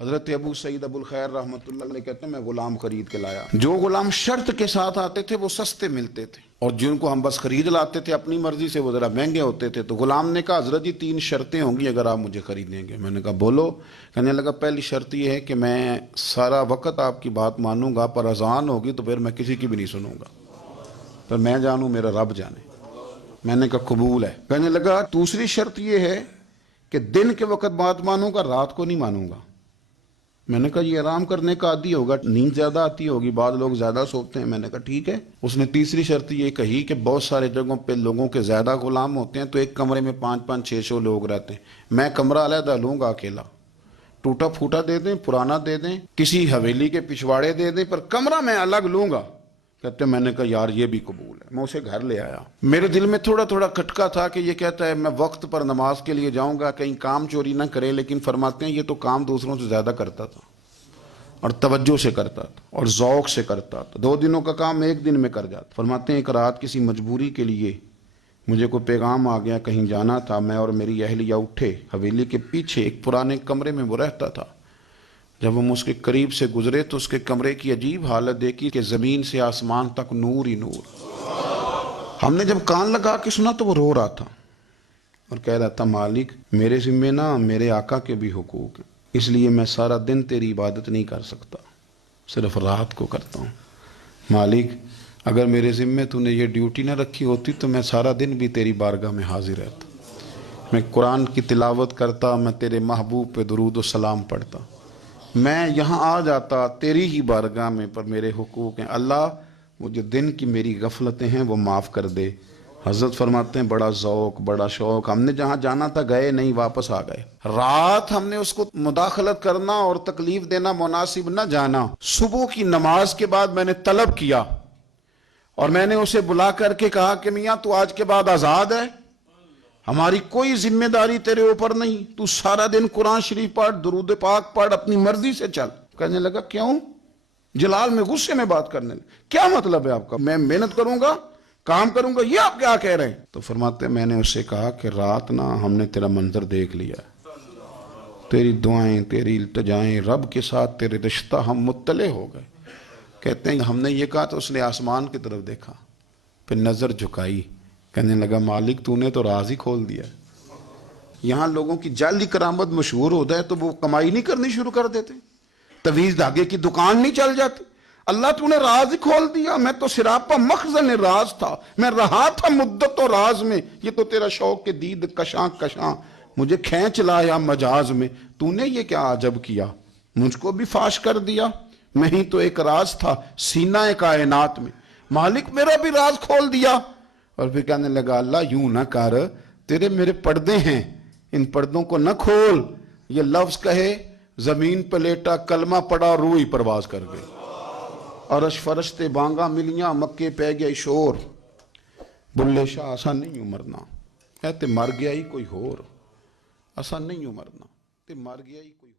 حضرت ابو سعید ابو الخیر رحمۃ اللہ علیہ کہتے ہیں میں غلام خرید کے لایا. جو غلام شرط کے ساتھ آتے تھے وہ سستے ملتے تھے، اور جن کو ہم بس خرید لاتے تھے اپنی مرضی سے وہ ذرا مہنگے ہوتے تھے. تو غلام نے کہا حضرت جی 3 شرطیں ہوں گی اگر آپ مجھے خریدیں گے. میں نے کہا بولو. کہنے لگا پہلی شرط یہ ہے کہ میں سارا وقت آپ کی بات مانوں گا، پر اذان ہوگی تو پھر میں کسی کی بھی نہیں سنوں گا، پھر میں جانوں میرا رب جانے. میں نے کہا قبول ہے. کہنے لگا دوسری شرط یہ ہے کہ دن کے وقت بات مانوں گا، رات کو نہیں مانوں گا. میں نے کہا یہ آرام کرنے کا عادی ہوگا، نیند زیادہ آتی ہوگی، بعض لوگ زیادہ سوتے ہیں. میں نے کہا ٹھیک ہے. اس نے تیسری شرط یہ کہی کہ بہت سارے جگہوں پہ لوگوں کے زیادہ غلام ہوتے ہیں تو ایک کمرے میں 5-5 6 لوگ رہتے ہیں. میں کمرہ علیحدہ لوں گا اکیلا، ٹوٹا پھوٹا دے دیں، پرانا دے دیں، کسی حویلی کے پچھواڑے دے دیں، پر کمرہ میں الگ لوں گا. کہتے میں نے کہا یار یہ بھی قبول ہے. میں اسے گھر لے آیا. میرے دل میں تھوڑا تھوڑا کھٹکا تھا کہ یہ کہتا ہے میں وقت پر نماز کے لیے جاؤں گا، کہیں کام چوری نہ کرے، لیکن فرماتے ہیں یہ تو کام دوسروں سے زیادہ کرتا تھا اور توجہ سے کرتا تھا اور ذوق سے کرتا تھا. 2 دنوں کا کام 1 دن میں کر جاتا. فرماتے ہیں ایک رات کسی مجبوری کے لیے مجھے کوئی پیغام آ گیا، کہیں جانا تھا. میں اور میری اہلیہ اٹھے، حویلی کے پیچھے ایک پرانے کمرے میں وہ رہتا تھا. جب ہم اس کے قریب سے گزرے تو اس کے کمرے کی عجیب حالت دیکھی کہ زمین سے آسمان تک نور ہی نور. ہم نے جب کان لگا کے سنا تو وہ رو رہا تھا اور کہہ رہا تھا مالک میرے ذمہ نا میرے آقا کے بھی حقوق ہیں، اس لیے میں سارا دن تیری عبادت نہیں کر سکتا، صرف رات کو کرتا ہوں. مالک اگر میرے ذمہ تو نے یہ ڈیوٹی نہ رکھی ہوتی تو میں سارا دن بھی تیری بارگاہ میں حاضر رہتا، میں قرآن کی تلاوت کرتا، میں تیرے محبوب پہ درود و سلام پڑھتا، میں یہاں آ جاتا تیری ہی بارگاہ میں، پر میرے حقوق ہیں. اللہ وہ جو دن کی میری غفلتیں ہیں وہ معاف کر دے. حضرت فرماتے ہیں بڑا ذوق بڑا شوق، ہم نے جہاں جانا تھا گئے نہیں، واپس آ گئے. رات ہم نے اس کو مداخلت کرنا اور تکلیف دینا مناسب نہ جانا. صبح کی نماز کے بعد میں نے طلب کیا اور میں نے اسے بلا کر کے کہا کہ میاں تو آج کے بعد آزاد ہے، ہماری کوئی ذمہ داری تیرے اوپر نہیں، تو سارا دن قرآن شریف پڑھ، درود پاک پڑھ، اپنی مرضی سے چل. کہنے لگا کیوں؟ جلال میں غصے میں بات کرنے لگا. کیا مطلب ہے آپ کا؟ میں محنت کروں گا، کام کروں گا، یہ آپ کیا کہہ رہے ہیں؟ تو فرماتے ہیں میں نے اسے کہا کہ رات نا ہم نے تیرا منظر دیکھ لیا، تیری دعائیں تیری التجائیں، رب کے ساتھ تیرے رشتہ ہم مطلع ہو گئے. کہتے ہیں ہم نے یہ کہا تو اس نے آسمان کی طرف دیکھا، پھر نظر جھکائی، کہنے لگا مالک تو نے تو راز ہی کھول دیا. یہاں لوگوں کی جعلی کرامت مشہور ہوتا ہے تو وہ کمائی نہیں کرنی شروع کر دیتے، تویز دھاگے کی دکان نہیں چل جاتی. اللہ تو نے راز ہی کھول دیا، میں تو سراپا مخزن راز تھا، میں رہا تھا مدت و راز میں، یہ تو تیرا شوق کے دید کشاں کشاں مجھے کھینچ لایا مجاز میں. تو نے یہ کیا عجب کیا، مجھ کو بھی فاش کر دیا، میں ہی تو ایک راز تھا سینہ کائنات میں، مالک میرا بھی راز کھول دیا. اور پھر کہنے لگا اللہ یوں نہ کر، تیرے میرے پردے ہیں، ان پردوں کو نہ کھول. یہ لفظ کہے زمین پہ لیٹا، کلمہ پڑا، روح ہی پرواز کر گئی. عرش فرشتے بانگا ملیاں، مکے پہ گیا شور. بلے شاہ آسان نہیں مرنا، کہتے مر گیا ہی کوئی ہور، آسان نہیں مرنا تے مر گیا ہی کوئی